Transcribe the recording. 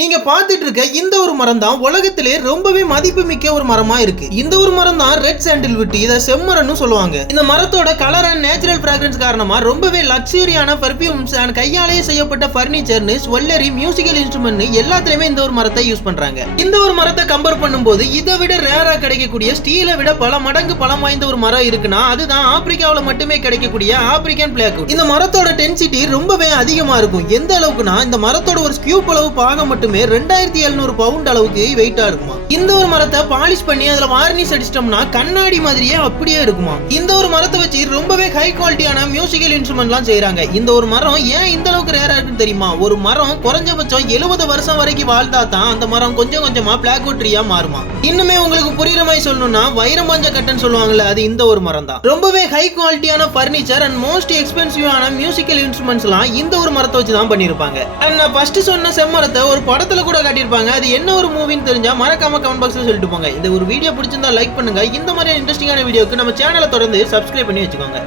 நீங்க பாத்துட்டு இருக்க இந்த ஒரு மரம் தான் உலகத்திலே ரொம்பவே மதிப்புமிக்க ஒரு மரமா இருக்கு. இந்த ஒரு மரம் தான் ரெட் சாண்டில்வுட், இத செம்மரம்னு சொல்லுவாங்க. இந்த மரத்தோட கலர் அண்ட் நேச்சுரல் ஃபிராக்ரன்ஸ் காரணமா ரொம்பவே லக்ஸூரியான பெர்ஃபியூம்ஸ் அண்ட் கையாலேயே செய்யப்பட்ட ஃபர்னிச்சர்னு ஜுவல்லரி, மியூசிக்கல் இன்ஸ்ட்ருமெண்ட் எல்லாத்துலயுமே இந்த ஒரு மரத்தை யூஸ் பண்றாங்க. இந்த ஒரு மரத்தை கம்பேர் பண்ணும்போது இதை விட ரேரா கிடைக்கக்கூடிய ஸ்டீலை விட பல மடங்கு பலம் வாய்ந்த ஒரு மரம் இருக்குன்னா அதுதான் ஆப்பிரிக்காவில் மட்டுமே கிடைக்கக்கூடிய ஆப்பிரிக்கன் பிளாக்வுட். இந்த மரத்தோட டென்சிட்டி ரொம்பவே அதிகமா இருக்கும். எந்த அளவுக்குனா இந்த மரத்தோட ஒரு ஸ்கியூப் அளவு பாகம் மட்டும் 2700 பவுண்ட் அளவுக்கு வெயிட்டா இருக்குமா. இந்த ஒரு மரத்தை பாலிஷ் பண்ணி அதுல வார்னிஷ் அடிச்சிட்டோம்னா கண்ணாடி மாதிரியே அப்படியே இருக்குமா. இந்த ஒரு மரத்தை வச்சு ரொம்பவே ஹை குவாலிட்டியான மியூசிக்கல் இன்ஸ்ட்ருமெண்ட்லாம் செய்றாங்க. இந்த ஒரு மரம் ஏன் இந்த அளவுக்கு ரேரா இருக்குன்னு தெரியுமா? ஒரு மரம் குறைஞ்சபட்சம் 70 வருஷம் வரைக்கும் வாழ்ந்தா தான் அந்த மரம் கொஞ்சம் கொஞ்சமா பிளாக்வுட் ட்ரீயா மாறுமா. இன்னுமே உங்களுக்கு புரியுற மாதிரி சொல்லணும்னா வைரமாஞ்ச கட்டன் சொல்லுவாங்கல்ல, அது இந்த ஒரு மரம் தான். ரொம்பவே ஹை குவாலிட்டியான furniture and most எக்ஸ்பென்சிவான musical instruments எல்லாம் இந்த ஒரு மரத்தை வச்சு தான் பண்ணிருப்பாங்க. அண்ட் நான் ஃபர்ஸ்ட் சொன்ன செம்மரத்தை ஒரு படத்துல கூட காட்டியிருப்பாங்க. அது என்ன ஒரு மூவின்னு தெரிஞ்சா மறக்காம கமெண்ட் பாக்ஸ்ல சொல்லிட்டு போங்க. இந்த ஒரு வீடியோ பிடிச்சிருந்தா லைக் பண்ணுங்க. இந்த மாதிரி இன்ட்ரெஸ்டிங்கான வீடியோக்கு நம்ம சேனலை தொடர்ந்து சப்ஸ்கிரைப் பண்ணி வச்சுக்கோங்க.